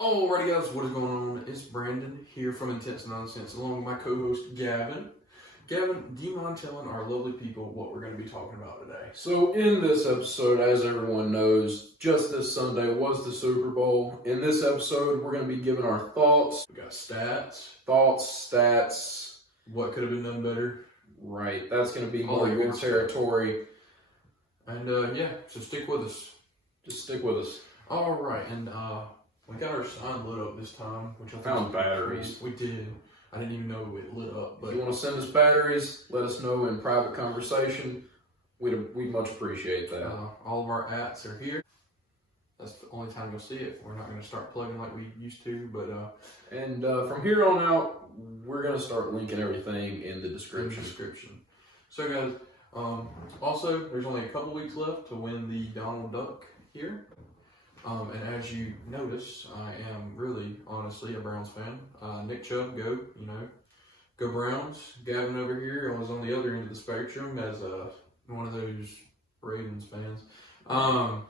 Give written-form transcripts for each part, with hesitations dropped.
Alrighty guys, what is going on? It's Brandon here from Intense Nonsense along with my co-host Gavin. Gavin, do you mind telling our lovely people what we're going to be talking about today? So in this episode, as everyone knows, just this Sunday was the Super Bowl. In this episode, we're going to be giving our thoughts. We got stats. What could have been done better. Right, that's going to be All more your your territory. And so stick with us. Just stick with us. Alright, and we got our sign lit up this time, which I Found batteries. We did. I didn't even know it lit up. But If you want to send us batteries, let us know in private conversation. We'd much appreciate that. All of our ats are here. That's the only time you'll see it. We're not going to start plugging like we used to, but from here on out, we're going to start linking everything in the description. So guys, also there's only a couple weeks left to win the Donald Duck here. And as you notice, I am really, honestly, a Browns fan. Nick Chubb, go Browns. Gavin over here was on the other end of the spectrum as one of those Ravens fans. Why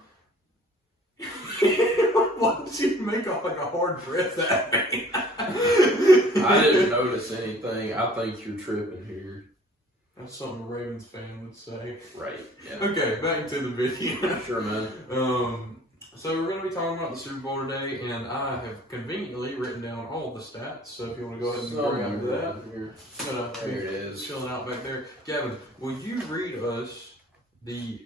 did you make like a hard breath at me? I didn't notice anything. I think you're tripping here. That's something a Ravens fan would say. Right. Yeah. Okay, back to the video. Sure, man. So we're going to be talking about the Super Bowl today, and I have conveniently written down all the stats. So if you want to go ahead and grab that, there it is, chilling out back there. Gavin, will you read us the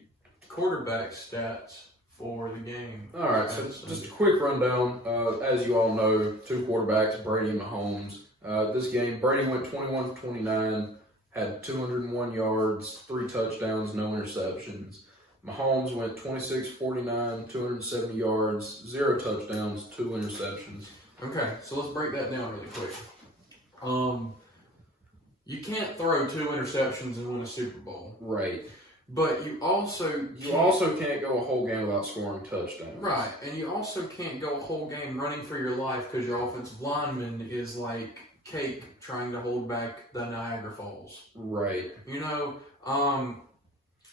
quarterback stats for the game? All right, so just a quick rundown. As you all know, two quarterbacks, Brady and Mahomes. This game, Brady went 21 for 29, had 201 yards, 3 touchdowns, no interceptions. Mahomes went 26-49, 270 yards, 0 touchdowns, 2 interceptions. Okay, so let's break that down really quick. You can't throw 2 interceptions and win a Super Bowl. Right. But you also can't go a whole game without scoring touchdowns. Right, and you also can't go a whole game running for your life because your offensive lineman is like cake trying to hold back the Niagara Falls. Right.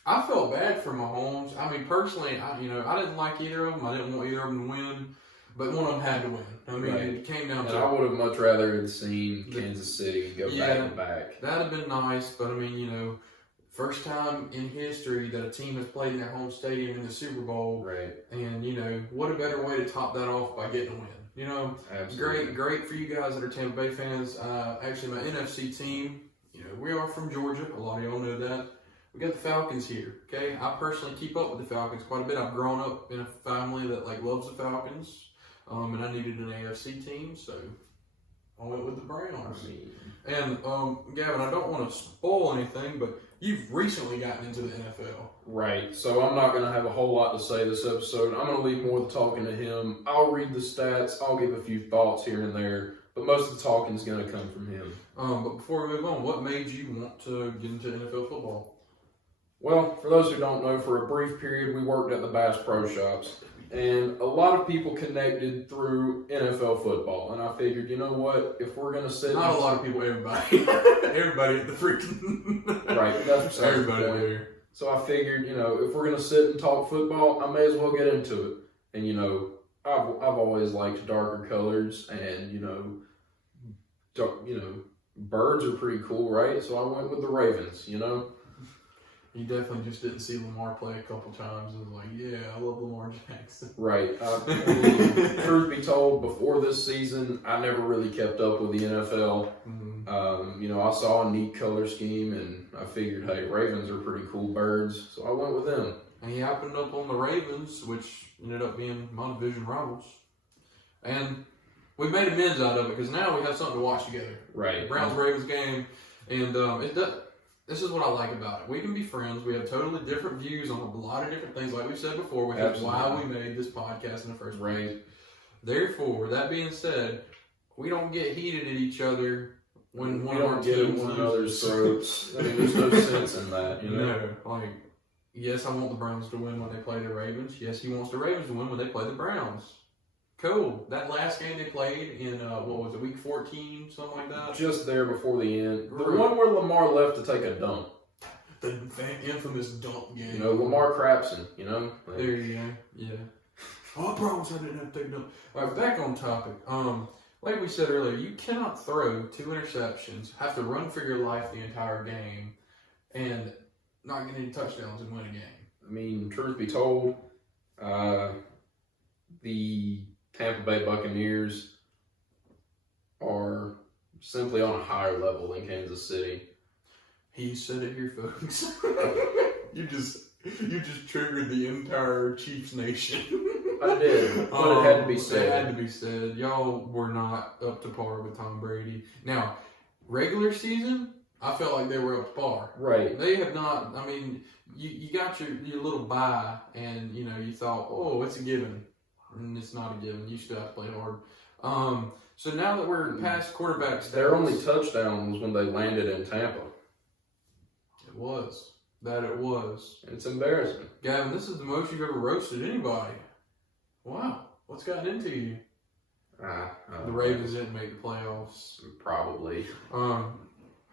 I felt bad for Mahomes. I mean, personally, I didn't like either of them. I didn't want either of them to win, but one of them had to win. I mean, It came down to. I would have much rather seen Kansas City go back to back. That'd have been nice, but I mean, first time in history that a team has played in their home stadium in the Super Bowl. Right. And what a better way to top that off by getting a win. Absolutely. Great for you guys that are Tampa Bay fans. Actually, my NFC team, we are from Georgia. A lot of y'all know that. We got the Falcons here, okay? I personally keep up with the Falcons quite a bit. I've grown up in a family that loves the Falcons, and I needed an AFC team, so I went with the Browns. And Gavin, I don't want to spoil anything, but you've recently gotten into the NFL. Right, so I'm not going to have a whole lot to say this episode. I'm going to leave more of the talking to him. I'll read the stats. I'll give a few thoughts here and there, but most of the talking is going to come from him. But before we move on, what made you want to get into NFL football? Well, for those who don't know, for a brief period, we worked at the Bass Pro Shops. And a lot of people connected through NFL football. And I figured, you know what, if we're going to sit... Not a lot of people, everybody. Everybody at the freaking... Right, that's everybody the point. there. So I figured, if we're going to sit and talk football, I may as well get into it. And, I've always liked darker colors and, birds are pretty cool, right? So I went with the Ravens, You definitely just didn't see Lamar play a couple times and was like, yeah, I love Lamar Jackson. Right. Truth be told, before this season, I never really kept up with the NFL. Mm-hmm. I saw a neat color scheme and I figured, hey, Ravens are pretty cool birds, so I went with them. And he happened up on the Ravens, which ended up being my division rivals. And we made amends out of it because now we have something to watch together. Right. Browns-Ravens game. And this is what I like about it. We can be friends. We have totally different views on a lot of different things. Like we said before, which is why we made this podcast in the first place. Therefore, that being said, we don't get heated at each other when one of our teams one another's throats. I mean, there's no sense in that, No, yes, I want the Browns to win when they play the Ravens. Yes, he wants the Ravens to win when they play the Browns. Cool. That last game they played in, week 14, something like that? Just there before the end. The one where Lamar left to take a dump. The infamous dump game. Lamar Crapson, There you go. Yeah. Oh, I promise I didn't have to take it up. All right, back on topic. Like we said earlier, you cannot throw 2 interceptions, have to run for your life the entire game, and not get any touchdowns and win a game. I mean, truth be told, the Tampa Bay Buccaneers are simply on a higher level than Kansas City. He said it here, folks. You just triggered the entire Chiefs nation. I did, but it had to be said. It had to be said. Y'all were not up to par with Tom Brady. Now, regular season, I felt like they were up to par. Right. They have not. I mean, you got your little bye, and you thought, oh, it's a given, and it's not a given. You still have to play hard. So now that we're past quarterback stats, their only touchdown was when they landed in Tampa. It was. It was. It's embarrassing. Gavin, this is the most you've ever roasted anybody. Wow. What's gotten into you? The Ravens didn't make the playoffs. Probably.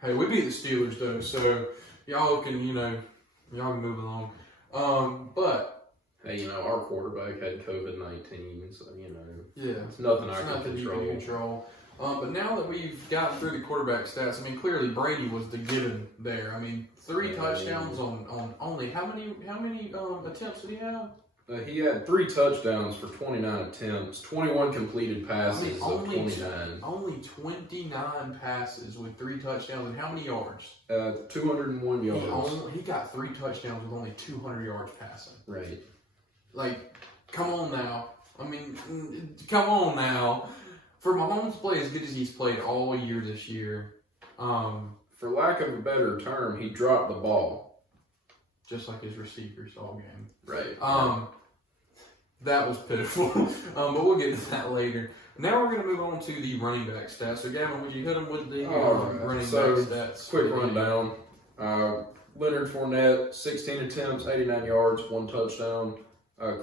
Hey, we beat the Steelers, though, so y'all can move along. But hey, our quarterback had COVID-19, so yeah, it's nothing I can control. control. But now that we've gotten through the quarterback stats, I mean, clearly Brady was the given there. I mean, 3 touchdowns on only how many attempts did he have? He had 3 touchdowns for 29 attempts, 21 completed passes of 29. Only 29 passes with 3 touchdowns, and how many yards? 201 yards. He got 3 touchdowns with only 200 yards passing. Right. Like, come on now. I mean, come on now. For Mahomes to play as good as he's played all year this year, for lack of a better term, he dropped the ball. Just like his receivers all game. Right. That was pitiful. But we'll get to that later. Now we're going to move on to the running back stats. So, Gavin, would you hit them with the running back stats? Quick rundown. Leonard Fournette, 16 attempts, 89 yards, 1 touchdown.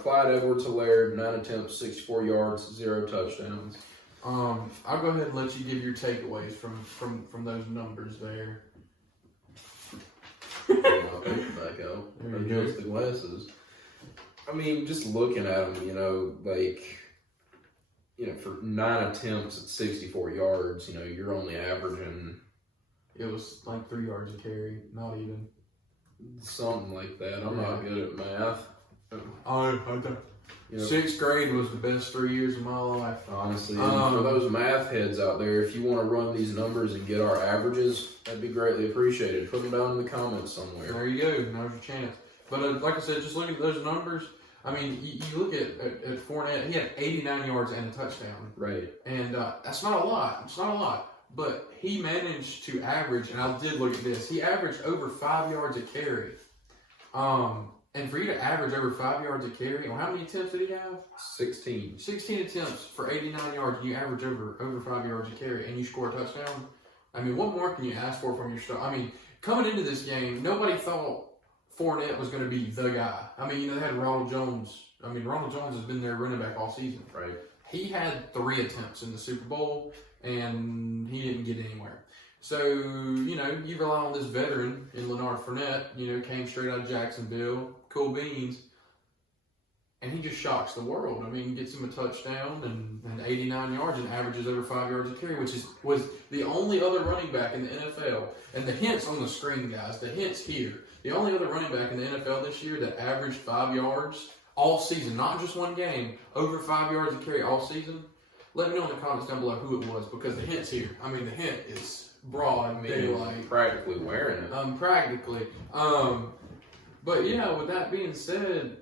Clyde Edwards-Helaire, 9 attempts, 64 yards, 0 touchdowns. I'll go ahead and let you give your takeaways from those numbers there. I'll pick it back out. Adjust the glasses. I mean, just looking at them, for 9 attempts at 64 yards, you're only averaging. It was like 3 yards a carry, not even. Something like that. I'm not good at math. I don't. 6th grade was the best 3 years of my life. Honestly, for those math heads out there, if you want to run these numbers and get our averages, that'd be greatly appreciated. Put them down in the comments somewhere. There you go. Now's your chance. But like I said, just look at those numbers. I mean, you look at Fournette, he had 89 yards and a touchdown. Right. And that's not a lot. It's not a lot. But he managed to average, and I did look at this, he averaged over 5 yards a carry. And for you to average over 5 yards a carry, how many attempts did he have? 16. 16 attempts for 89 yards, and you average over 5 yards a carry, and you score a touchdown. I mean, what more can you ask for from your start? I mean, coming into this game, nobody thought Fournette was going to be the guy. I mean, they had Ronald Jones. I mean, Ronald Jones has been their running back all season. Right. He had 3 attempts in the Super Bowl, and he didn't get anywhere. So, you rely on this veteran in Leonard Fournette, came straight out of Jacksonville, cool beans, and he just shocks the world. I mean, gets him a touchdown and 89 yards and averages over 5 yards a carry, which was the only other running back in the NFL. And the hints on the screen, guys, the hints here. The only other running back in the NFL this year that averaged 5 yards all season, not just one game, over 5 yards a carry all season. Let me know in the comments down below who it was, because the hint's here. I mean, the hint is broad daylight. Practically wearing it. Practically. But with that being said,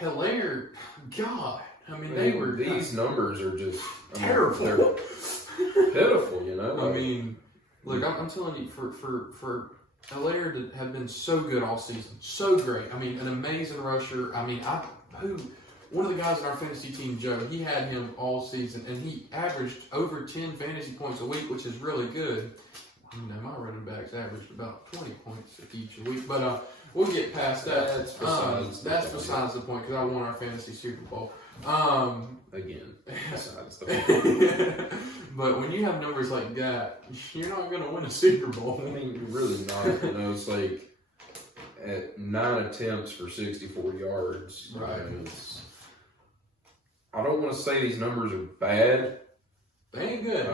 Helaire, God, I mean, these numbers are just terrible. They're pitiful, I mean, look, I'm telling you, for Helaire to have been so good all season, so great. I mean, an amazing rusher. I mean, one of the guys in our fantasy team, Joe, he had him all season, and he averaged over 10 fantasy points a week, which is really good. My running backs averaged about 20 points each a week, but we'll get past that. That's besides the point, because I won our fantasy Super Bowl. Again, besides the point. But when you have numbers like that, you're not going to win a Super Bowl. I mean, you're really not. It's like at 9 attempts for 64 yards. Right. I don't want to say these numbers are bad. They ain't good.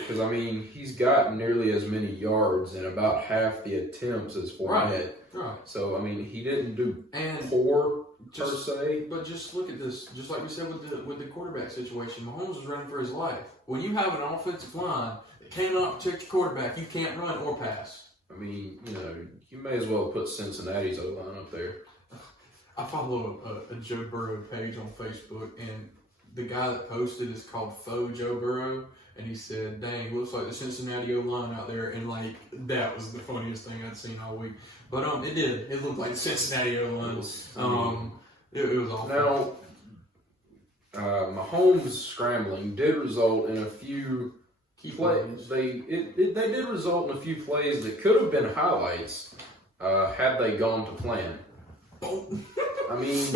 Because, I mean, he's got nearly as many yards and about half the attempts as Fournette. Right. So, I mean, he didn't do poor per se. But just look at this. Just like we said with the quarterback situation, Mahomes is running for his life. When you have an offensive line that cannot protect your quarterback, you can't run or pass. I mean, you may as well put Cincinnati's O-line up there. I follow a Joe Burrow page on Facebook, and the guy that posted is called Faux Joe Burrow, and he said, "Dang, looks like the Cincinnati O-line out there," and like that was the funniest thing I'd seen all week. But it did. It looked like the Cincinnati O-line. It was awful. Now, Mahomes scrambling did result in a few key plays. They did result in a few plays that could have been highlights had they gone to plan. I mean,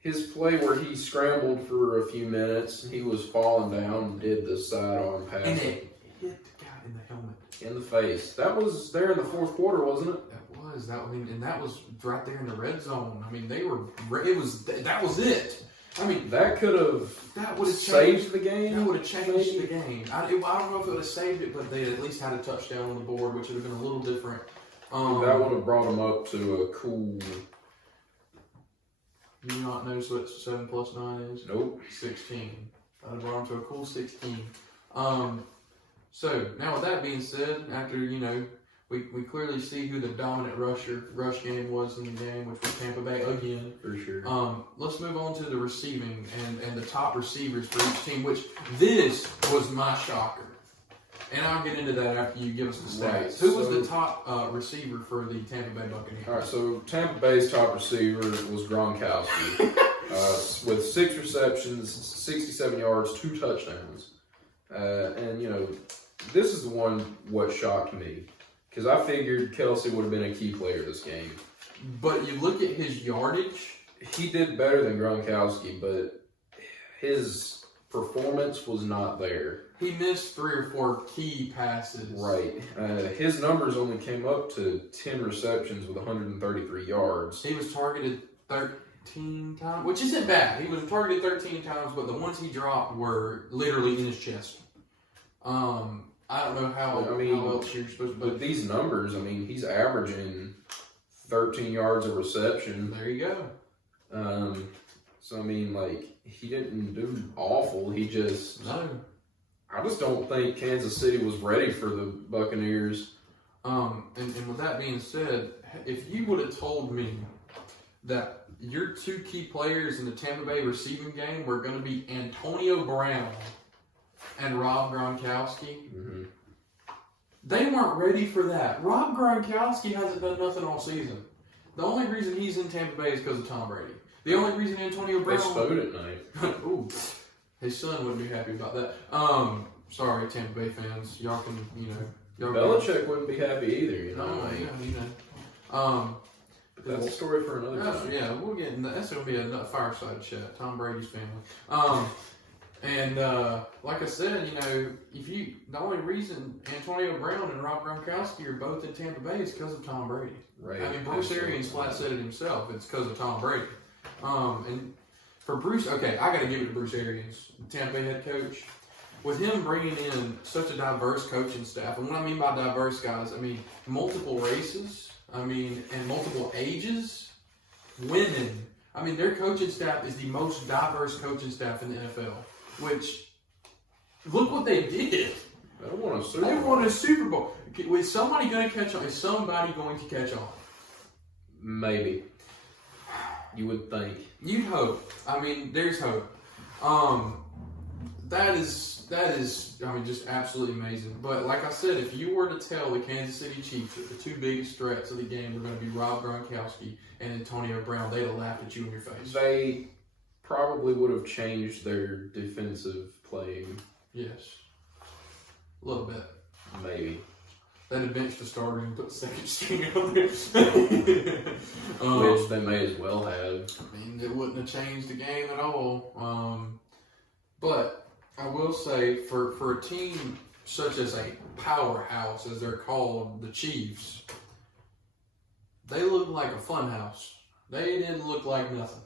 his play where he scrambled for a few minutes, he was falling down and did the sidearm pass. And it hit the guy in the helmet. In the face. That was there in the fourth quarter, wasn't it? That was. And that was right there in the red zone. I mean, that was it. I mean, that would have saved the game. That would have changed the game. I don't know if it would have saved it, but they at least had a touchdown on the board, which would have been a little different. That would have brought them up to a cool. You not notice what 7 + 9 is? Nope. 16. That would have brought them to a cool 16. So now with that being said, after we clearly see who the dominant rush game was in the game, which was Tampa Bay again. For sure. Let's move on to the receiving and the top receivers for each team, which this was my shocker. And I'll get into that after you give us the stats. Right. Who was the top receiver for the Tampa Bay Buccaneers? All right, so Tampa Bay's top receiver was Gronkowski with 6 receptions, 67 yards, 2 touchdowns. And, this is the one what shocked me. Because I figured Kelsey would have been a key player this game. But you look at his yardage. He did better than Gronkowski, but his performance was not there. He missed 3 or 4 key passes. Right. His numbers only came up to 10 receptions with 133 yards. He was targeted 13 times, which isn't bad. He was targeted 13 times, but the ones he dropped were literally in his chest. I don't know how else you're supposed to. With these numbers, he's averaging 13 yards a reception. There you go. So he didn't do awful. He just I just don't think Kansas City was ready for the Buccaneers. And with that being said, if you would have told me that your 2 key players in the Tampa Bay receiving game were going to be Antonio Brown and Rob Gronkowski, they weren't ready for that. Rob Gronkowski hasn't done nothing all season. The only reason he's in Tampa Bay is because of Tom Brady. The only reason Antonio Brown... They spowed at night. Ooh, his son wouldn't be happy about that. Sorry, Tampa Bay fans. Y'all can, Belichick wouldn't be happy either, But that's a story for another time. Yeah, we'll get into that. That's going to be a fireside chat. Tom Brady's family. And like I said, the only reason Antonio Brown and Rob Gronkowski are both in Tampa Bay is because of Tom Brady. Right. Bruce Arians flat said it himself. It's because of Tom Brady. And for Bruce, I got to give it to Bruce Arians, Tampa Bay head coach. With him bringing in such a diverse coaching staff, and what I mean by diverse, guys, multiple races, and multiple ages, women. Their coaching staff is the most diverse coaching staff in the NFL. Which, look what they did. They won a Super Bowl. Is somebody going to catch on? Is somebody going to catch on? Maybe. You would think. You'd hope. There's hope. That is, just absolutely amazing. But like I said, if you were to tell the Kansas City Chiefs that the 2 biggest threats of the game were going to be Rob Gronkowski and Antonio Brown, they'd have laughed at you in your face. They probably would have changed their defensive playing. Yes. A little bit. Maybe. They'd have benched the starter and put the second string on there. Which they may as well have. It wouldn't have changed the game at all. But I will say, for a team such as a powerhouse, as they're called, the Chiefs, they looked like a fun house. They didn't look like nothing.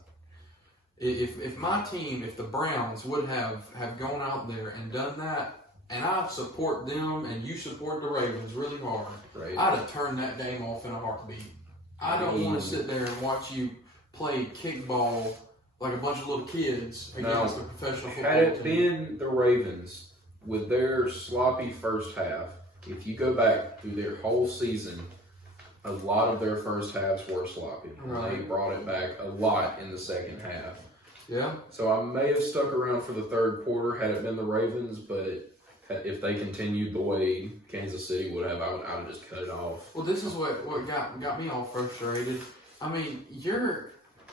If my team, if the Browns would have gone out there and done that, and I support them and you support the Ravens really hard, Right. I'd have turned that game off in a heartbeat. I don't want to sit there and watch you play kickball like a bunch of little kids against the professional football Had it team. been the Ravens with their sloppy first half, if you go back through their whole season, a lot of their first halves were sloppy. Right. They brought it back a lot in the second half. Yeah. So I may have stuck around for the third quarter had it been the Ravens, but if they continued the way Kansas City would have, I would have just cut it off. Well, this is what got me all frustrated. I mean,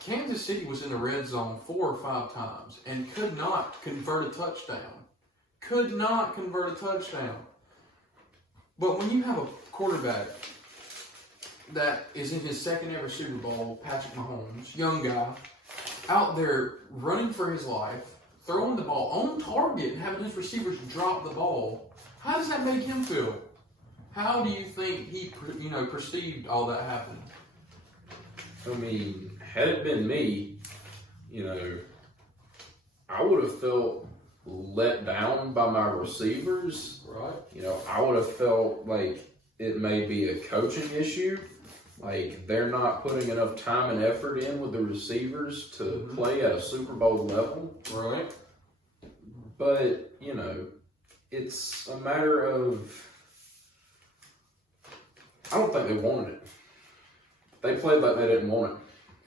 Kansas City was in the red zone 4 or 5 times and could not convert a touchdown. Could not convert a touchdown. But when you have a quarterback that is in his second ever Super Bowl, Patrick Mahomes, young guy, out there running for his life, throwing the ball on target and having his receivers drop the ball, how does that make him feel? How do you think he, perceived all that happened? I mean, had it been me, I would have felt let down by my receivers. Right. I would have felt like it may be a coaching issue. Like they're not putting enough time and effort in with the receivers to play at a Super Bowl level. Right. But, it's a matter of, I don't think they wanted it. They played like they didn't want it.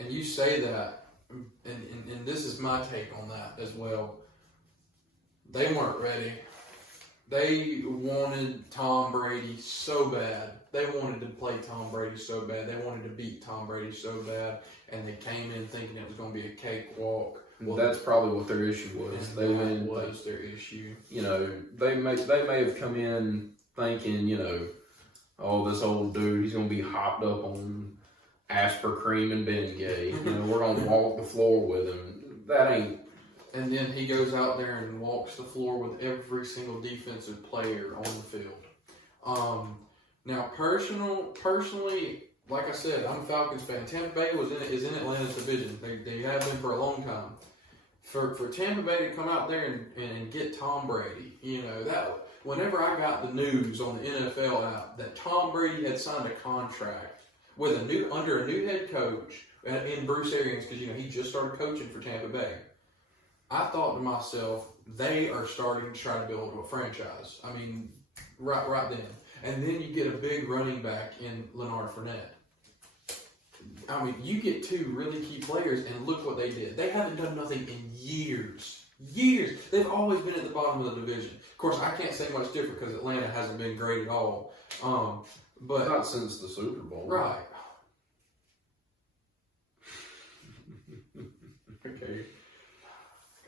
And you say that, and this is my take on that as well. They weren't ready. They wanted Tom Brady so bad. They wanted to play Tom Brady so bad. They wanted to beat Tom Brady so bad. And they came in thinking it was going to be a cakewalk. Well, that's probably what their issue was. They went. Was their issue. They may have come in thinking, oh, this old dude, he's going to be hopped up on aspartame and Bengay. We're going to walk the floor with him. That ain't. And then he goes out there and walks the floor with every single defensive player on the field. Now, personally, like I said, I'm a Falcons fan. Tampa Bay is in Atlanta's division. They have been for a long time. For Tampa Bay to come out there and get Tom Brady, that whenever I got the news on the NFL app that Tom Brady had signed a contract with under a new head coach in Bruce Arians, because he just started coaching for Tampa Bay, I thought to myself, they are starting to try to build a franchise. I mean, right then. And then you get a big running back in Leonard Fournette. I mean, you get 2 really key players, and look what they did. They haven't done nothing in years. Years. They've always been at the bottom of the division. Of course, I can't say much different because Atlanta hasn't been great at all. But Not since the Super Bowl. Right.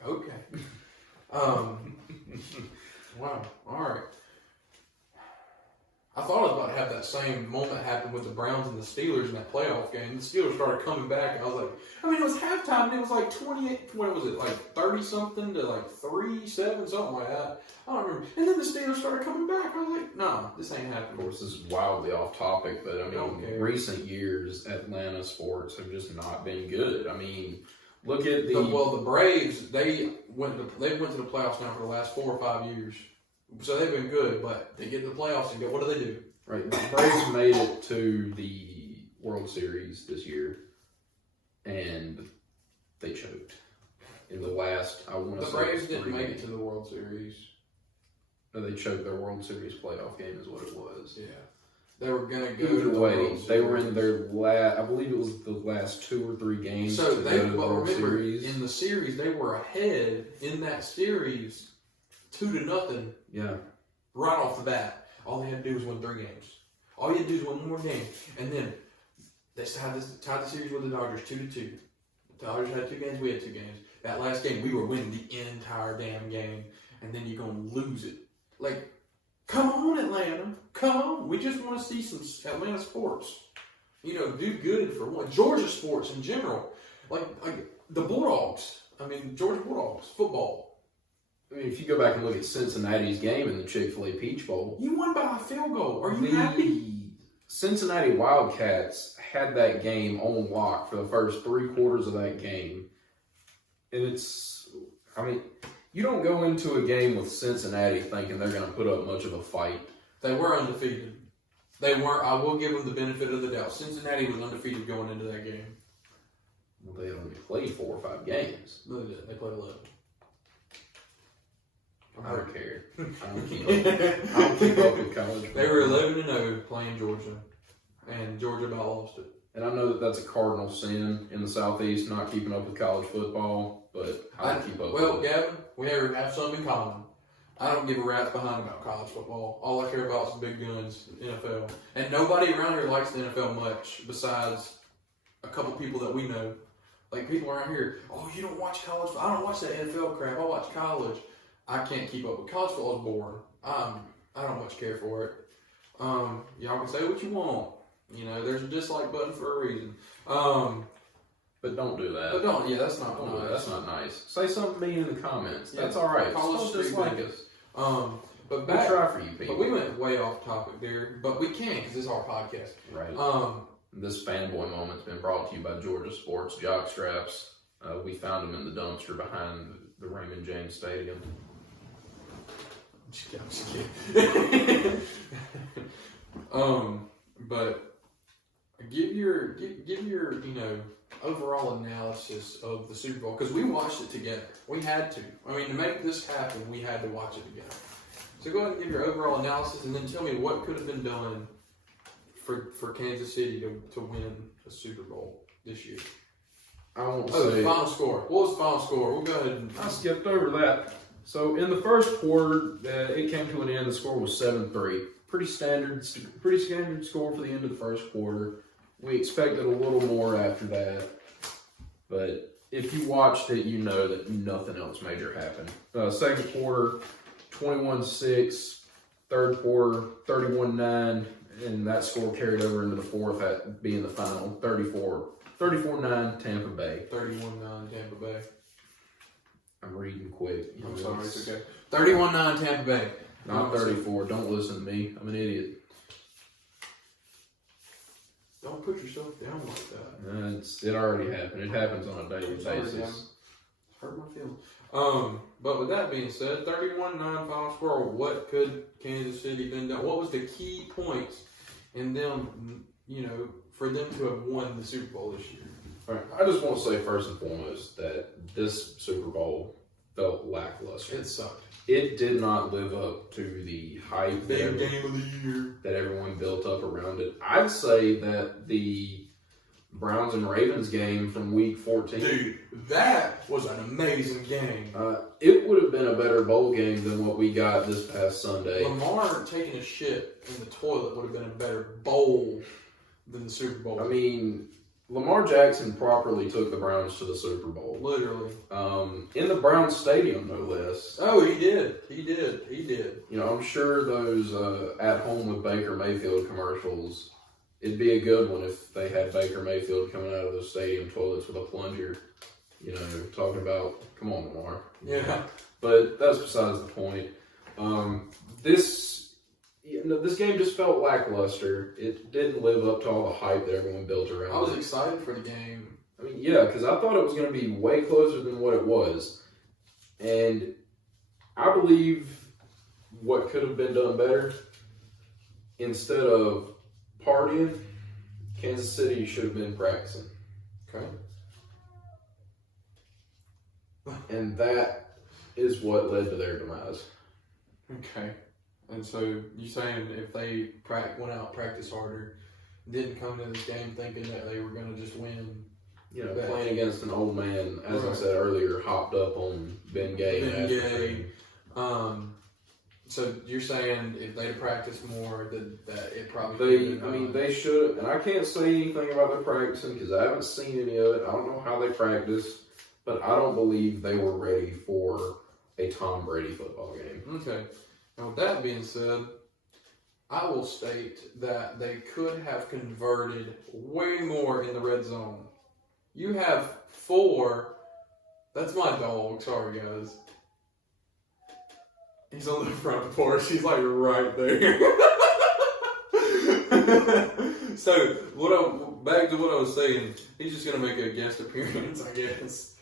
Okay. Wow. All right. I thought I was about to have that same moment happen with the Browns and the Steelers in that playoff game. The Steelers started coming back, and I was like, it was halftime, and it was like 28, what was it, like 30-something to like 3-7, something like that. I don't remember. And then the Steelers started coming back. I was like, no, this ain't happening. Of course, this is wildly off topic, but recent years, Atlanta sports have just not been good. I mean, look at the Braves, they went to the playoffs now for the last 4 or 5 years. So they've been good, but they get to the playoffs and go, what do? Right. The Braves made it to the World Series this year, and they choked. In the last, The Braves didn't make it to the World Series. No, they choked their World Series playoff game is what it was. Yeah. They were going to go Either to the way, World they were Series. in their last, I believe it was the last 2 or 3 games So to go to the World remember, Series. in the series, they were ahead in that series 2-0. Yeah. Right off the bat. All they had to do was win 3 games. All you had to do is win 1 more game. And then they tied the series with the Dodgers 2-2. The Dodgers had 2 games, we had 2 games. That last game, we were winning the entire damn game. And then you're going to lose it. Like, come on, Atlanta. Come on. We just want to see some Atlanta sports. Do good for one. Georgia sports in general. Like the Bulldogs. I mean, Georgia Bulldogs. Football. I mean, if you go back and look at Cincinnati's game in the Chick-fil-A Peach Bowl. You won by a field goal. Are you happy? Cincinnati Wildcats had that game on lock for the first 3 quarters of that game. And you don't go into a game with Cincinnati thinking they're going to put up much of a fight. They were undefeated. They weren't. I will give them the benefit of the doubt. Cincinnati was undefeated going into that game. Well, they only played 4 or 5 games. No, they didn't. They played 11. I don't care. I don't keep up with college football. They were 11-0 playing Georgia, and Georgia about lost it. And I know that that's a cardinal sin in the Southeast, not keeping up with college football, but I keep up with it. Well, Gavin, we have something in common. I don't give a rat's behind about college football. All I care about is big guns, NFL. And nobody around here likes the NFL much besides a couple people that we know. Like people around here, oh, you don't watch college? I don't watch that NFL crap. I watch college. I can't keep up with college football. Is boring. I don't much care for it. Y'all can say what you want. You know, there's a dislike button for a reason. But don't do that. But don't. Yeah, that's not Don't do nice. that. That's not nice. Say something mean in the comments. Yeah, That's all right. call us Don't dislike stupid. us. But We'll back. try for you people. But we went way off topic there. But we can because this is our podcast. Right. This fanboy moment's been brought to you by Georgia Sports Jock Straps. We found them in the dumpster behind the Raymond James Stadium. I'm just kidding. But give your overall analysis of the Super Bowl because we watched it together. We had to. I mean, to make this happen, we had to watch it together. So go ahead and give your overall analysis, and then tell me what could have been done for Kansas City to win a Super Bowl this year. I won't The say. final score. What was the final score? We'll go ahead and. I skipped over that. So in the first quarter, it came to an end. The score was 7-3. Pretty standard score for the end of the first quarter. We expected a little more after that, but if you watched it, you know that nothing else major happened. Second quarter, 21-6. Third quarter, 31-9, and that score carried over into the fourth, that being the final, 34-9 Tampa Bay. 31-9 Tampa Bay. I'm reading quick. I'm sorry, it's okay. 31-9 Tampa Bay. Not 34. Don't listen to me. I'm an idiot. Don't put yourself down like that. It already happened. It happens on a daily I'm sorry, basis. Gavin. Hurt my feelings. But with that being said, 31-9 final score. What could Kansas City been done? What was the key points in them, for them to have won the Super Bowl this year? All right. I just want to say first and foremost that this Super Bowl felt lackluster. It sucked. It did not live up to the hype Big game of the year that everyone built up around it. I'd say that the Browns and Ravens game from Week 14. Dude, that was an amazing game. It would have been a better bowl game than what we got this past Sunday. Lamar taking a shit in the toilet would have been a better bowl than the Super Bowl. I mean, Lamar Jackson properly took the Browns to the Super Bowl. Literally. In the Browns stadium, no less. Oh, he did. He did. I'm sure those At Home with Baker Mayfield commercials, it'd be a good one if they had Baker Mayfield coming out of those stadium toilets with a plunger, talking about, come on, Lamar. Yeah. But that's besides the point. This game just felt lackluster. It didn't live up to all the hype that everyone built around it. I was excited for the game. I mean, yeah, because I thought it was going to be way closer than what it was. And I believe what could have been done better, instead of partying, Kansas City should have been practicing. Okay. And that is what led to their demise. Okay. And so you saying if they went out, practice harder, didn't come to this game thinking that they were going to just win. Playing against an old man, as I said earlier, hopped up on Ben Gay. So you're saying if they practiced more, that it probably they should. And I can't say anything about their practicing because I haven't seen any of it. I don't know how they practice, but I don't believe they were ready for a Tom Brady football game. Okay. And with that being said, I will state that they could have converted way more in the red zone. You have 4. That's my dog. Sorry, guys. He's on the front porch. He's like right there. So back to what I was saying. He's just gonna make a guest appearance, I guess.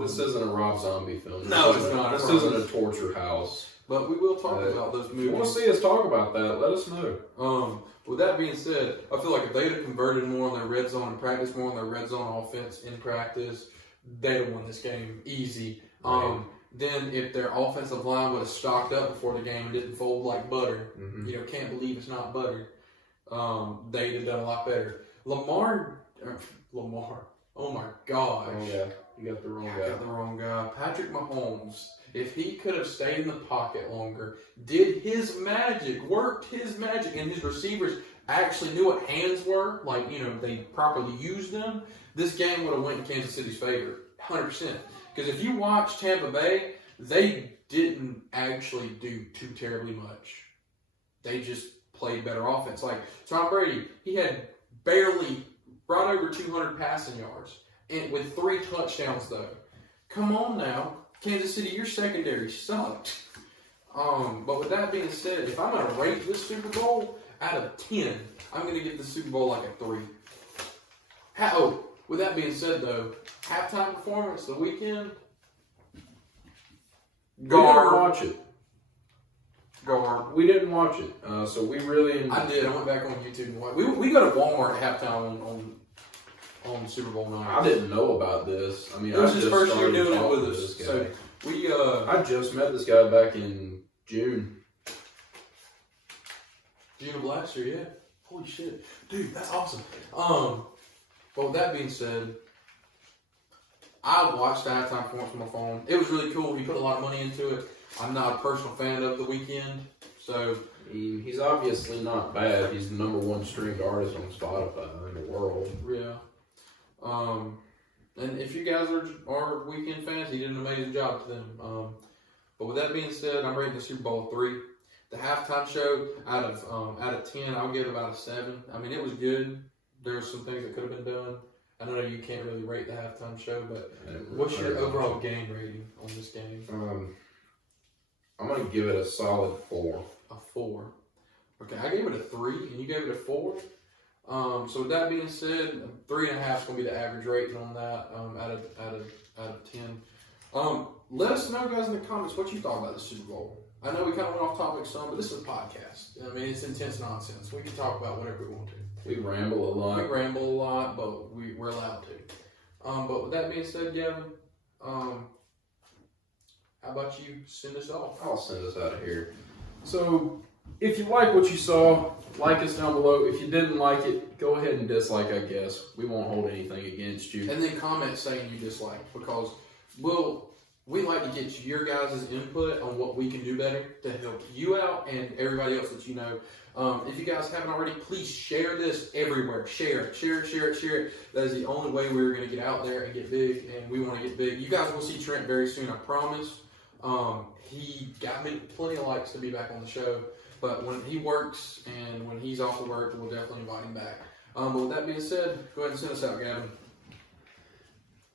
This isn't a Rob Zombie film. No, it's not. This isn't a torture house. But we will talk about those movies. If you want to see us talk about that, let us know. With that being said, I feel like if they'd have converted more on their red zone and practiced more on their red zone offense in practice, they'd have won this game easy. Right. Then if their offensive line would have stocked up before the game and didn't fold like butter, can't believe it's not butter, they'd have done a lot better. Lamar, oh my gosh. Oh yeah, you got the wrong guy. I got the wrong guy. Patrick Mahomes, if he could have stayed in the pocket longer, did his magic, worked his magic, and his receivers actually knew what hands were, they properly used them, this game would have went in Kansas City's favor, 100%. Because if you watch Tampa Bay, they didn't actually do too terribly much. They just played better offense. Like Tom Brady, he had barely right over 200 passing yards, and with 3 touchdowns though. Come on now, Kansas City, your secondary sucked. But with that being said, if I'm gonna rate this Super Bowl out of 10, I'm gonna give the Super Bowl like a 3. With that being said though, halftime performance the weekend. We didn't watch it. Guard. We didn't watch it, so we really. I did. I went back on YouTube and watched. We go to Walmart at halftime on Super Bowl night. I didn't know about this. I mean, it was his first year doing it with us. So we. I just met this guy back in June. June of last year, yeah. Holy shit, dude, that's awesome. But with that being said, I watched the halftime performance on my phone. It was really cool. He put a lot of money into it. I'm not a personal fan of The Weeknd, so he's obviously not bad. He's the #1 streamed artist on Spotify in the world. Yeah. And if you guys are Weeknd fans, he did an amazing job to them. But with that being said, I'm rating the Super Bowl 3. The halftime show out of 10, I'll give it about a 7. I mean, it was good. There's some things that could have been done. I know you can't really rate the halftime show, but what's your overall game rating on this game? I'm going to give it a solid 4. A 4. Okay, I gave it a 3, and you gave it a 4. So with that being said, 3.5 is going to be the average rating on that out of 10. Let us know, guys, in the comments what you thought about the Super Bowl. I know we kind of went off topic some, but this is a podcast. I mean, it's intense nonsense. We can talk about whatever we want to. We ramble a lot. But we're allowed to. But with that being said, Gavin, how about you send us off? I'll send us out of here. So, if you like what you saw, like us down below. If you didn't like it, go ahead and dislike, I guess. We won't hold anything against you. And then comment saying you dislike, because we like to get your guys' input on what we can do better to help you out and everybody else that you know. If you guys haven't already, please share this everywhere. Share it. That is the only way we're going to get out there and get big, and we want to get big. You guys will see Trent very soon, I promise. He got me plenty of likes to be back on the show, but when he works and when he's off of work, we'll definitely invite him back. But with that being said, go ahead and send us out, Gavin.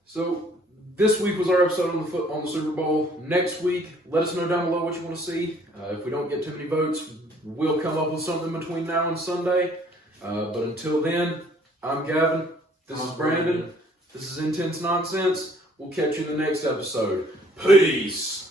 So, this week was our episode on the Super Bowl. Next week, let us know down below what you want to see. If we don't get too many votes, we'll come up with something between now and Sunday. But until then, I'm Gavin. This is Brandon. This is Intense Nonsense. We'll catch you in the next episode. Peace.